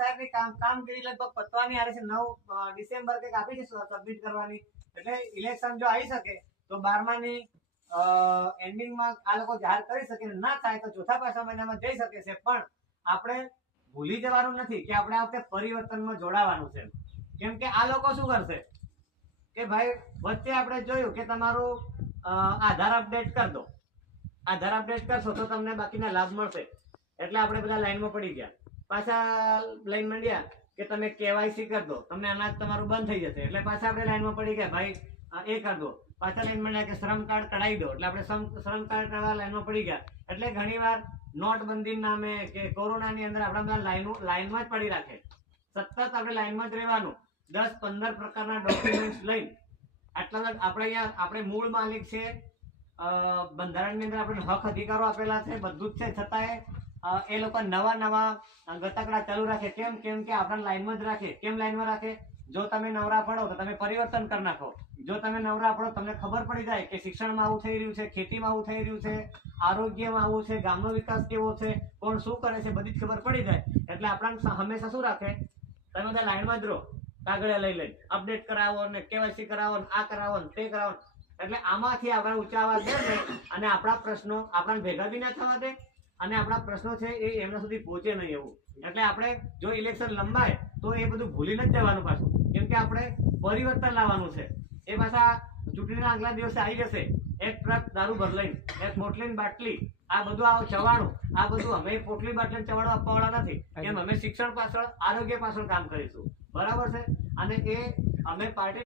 સાહેબની કામગીરી લગભગ પતવાની આવે છે 9 ડિસેમ્બર કંઈક આપી છે સબમિટ કરવાની, એટલે ઇલેક્શન જો આવી શકે તો 12માની એન્ડિંગમાં આ લોકો જાહેર કરી શકે, ના થાય તો ચોથા પાંચમા મહિનામાં જઈ શકે છે. પણ આપણે ભૂલી જવાનું નથી કે આપણે આ વખતે પરિવર્તનમાં જોડાવાનું છે. કેમ કે આ લોકો શું કરશે કે ભાઈ વચ્ચે આપણે જોયું કે તમારું આધાર અપડેટ કરી દો, આધાર અપડેટ કરશો તો તમને બાકીના લાભ મળશે. એટલે આપણે બધા લાઈનમાં પડી ગયા, પાછા લાઈન માંડ્યા કે તમે કેવાયસી કરી દો, તમને અનાજ તમારું બંધ થઈ જશે. એટલે પાછા આપણે લાઈનમાં પડી ગયા, ભાઈ એ કરી દો. પાછા લાઈન માંડ્યા કે શ્રમ કાર્ડ કઢાવી દો, એટલે આપણે શ્રમ કાર્ડ કઢાવવા લાઈનમાં પડી ગયા. એટલે ઘણીવાર નોટબંધી નામે કે કોરોનાની અંદર આપણા બધા લાઈનમાં જ પડી રાખે. સતત આપણે લાઈનમાં જ રહેવાનું, 10-15 પ્રકારના ડોક્યુમેન્ટ્સ લઈને. આટલા આપણે અહીંયા આપણે મૂળ માલિક છે, બંધારણની અંદર આપણે હક અધિકારો આપેલા છે, બધું જ છે. છતાંય એ લોકો નવા ગતકડા ચાલુ રાખે. કેમ કે આપણા લાઈનમાં જ રાખે. કેમ લાઈનમાં રાખે? જો તમે નવરા પડો તો તમે પરિવર્તન કરી નાખો. જો તમે નવરા પડો તમને ખબર પડી જાય કે શિક્ષણમાં આવું થઈ રહ્યું છે, ખેતીમાં આવું થઈ રહ્યું છે, આરોગ્યમાં આવું છે, ગામનો વિકાસ કેવો છે, કોણ શું કરે છે, બધી જ ખબર પડી જાય. એટલે આપણા હંમેશા શું રાખે, તમે બધા લાઈનમાં જ રહો, કાગળિયા લઈ લઈને અપડેટ કરાવો ને કેવાયસી કરાવો ને આ કરાવો ને તે કરાવો. એટલે આમાંથી આપણે ઊંચા આવાજ દે અને આપણા પ્રશ્નો આપણને ભેગા બી ના થવા દે અને આપણા પ્રશ્નો છે એ એમના સુધી પહોંચે નહીં એવું. એટલે આપણે જો ઇલેક્શન લંબાય તો એ બધું ભૂલીને જ જવાનું પાછું. કેમ કે આપણે પરિવર્તન લાવવાનું છે. એ પાછા ચૂંટણીના આગલા દિવસે આવી જશે એક ટ્રક દારૂ બદલાઈને, એક પોટલીની બાટલી, આ બધું આ ચવાણું, આ બધું અમે પોટલી બાટલી ચવાણું આપવાવાળા નથી. એમ અમે શિક્ષણ પાછળ, આરોગ્ય પાછળ કામ કરીશું. બરાબર છે? અને એ અમે પાર્ટી